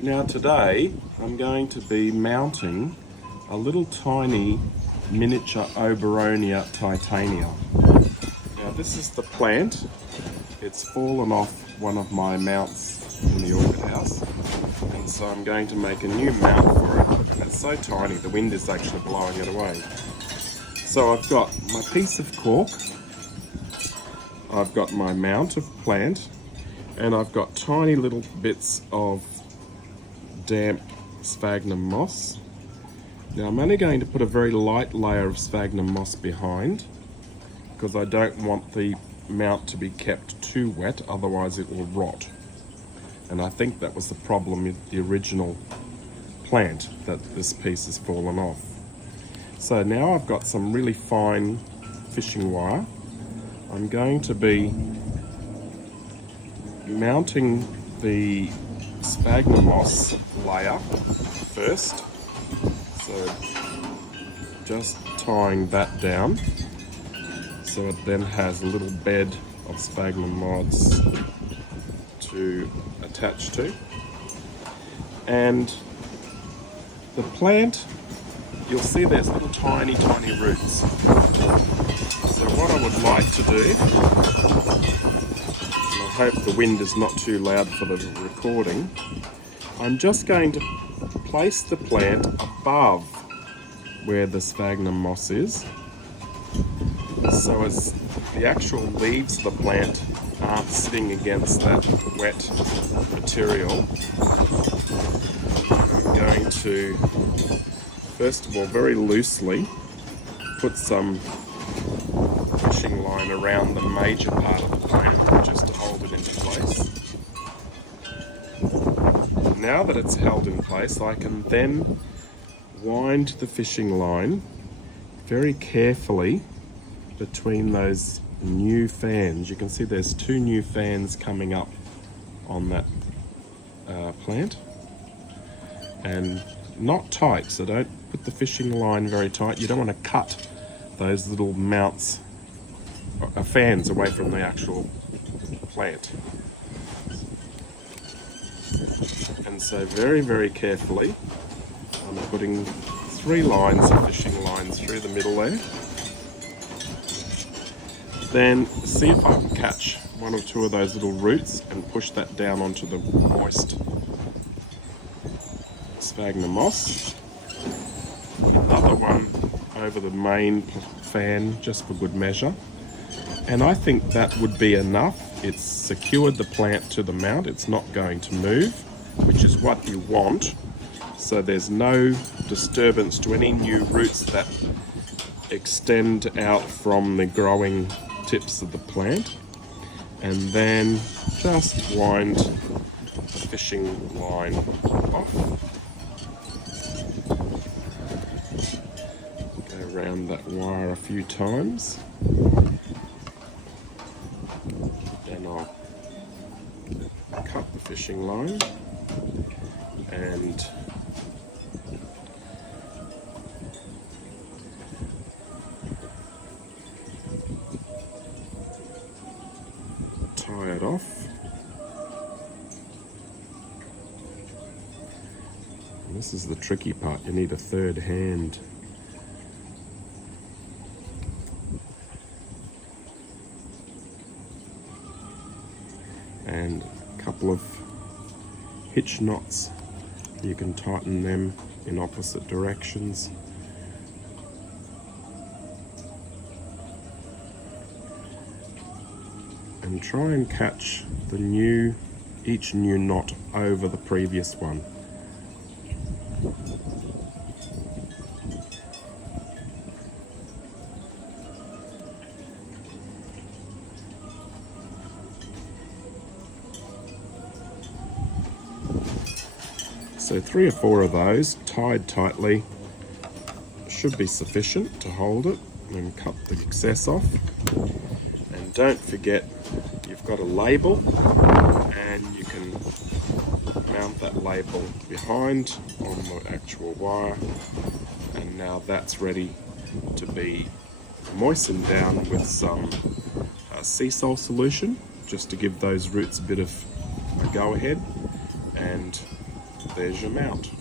Now today I'm going to be mounting a little tiny miniature Oberonia titania. Now this is the plant. It's fallen off one of my mounts in the orchid house, and so I'm going to make a new mount for it. And it's so tiny the wind is actually blowing it away. So I've got my piece of cork, I've got my mount of plant, and I've got tiny little bits of damp sphagnum moss. Now I'm only going to put a very light layer of sphagnum moss behind because I don't want the mount to be kept too wet, otherwise it will rot. And I think that was the problem with the original plant, that this piece has fallen off. So now I've got some really fine fishing wire. I'm going to be mounting the sphagnum moss layer first. So just tying that down so it then has a little bed of sphagnum moss to attach to. And the plant, you'll see there's little tiny roots. So what I would like to do, and I hope the wind is not too loud for the recording, I'm just going to place the plant above where the sphagnum moss is, so as the actual leaves of the plant aren't sitting against that wet material. I'm going to, first of all, very loosely put some fishing line around the major part of the plant just to hold it into place. Now that it's held in place, I can then wind the fishing line very carefully between those new fans. You can see there's two new fans coming up on that plant, and not tight, so don't put the fishing line very tight. You don't want to cut those little mounts, fans away from the actual plant. And so very carefully I'm putting 3 lines of fishing lines through the middle there. Then see if I can catch 1 or 2 of those little roots and push that down onto the moist sphagnum moss. Another one over the main fan just for good measure. And I think that would be enough. It's secured the plant to the mount, it's not going to move, which is what you want. So there's no disturbance to any new roots that extend out from the growing tips of the plant. And then just wind the fishing line off. Go around that wire a few times. Then I'll cut the fishing line and tie it off. And this is the tricky part, you need a third hand. And a couple of hitch knots, you can tighten them in opposite directions. And try and catch each new knot over the previous one. So 3 or 4 of those tied tightly should be sufficient to hold it, and cut the excess off. And don't forget, you've got a label, and you can mount that label behind on the actual wire. And now that's ready to be moistened down with some sea salt solution, just to give those roots a bit of a go ahead. And there's your mount.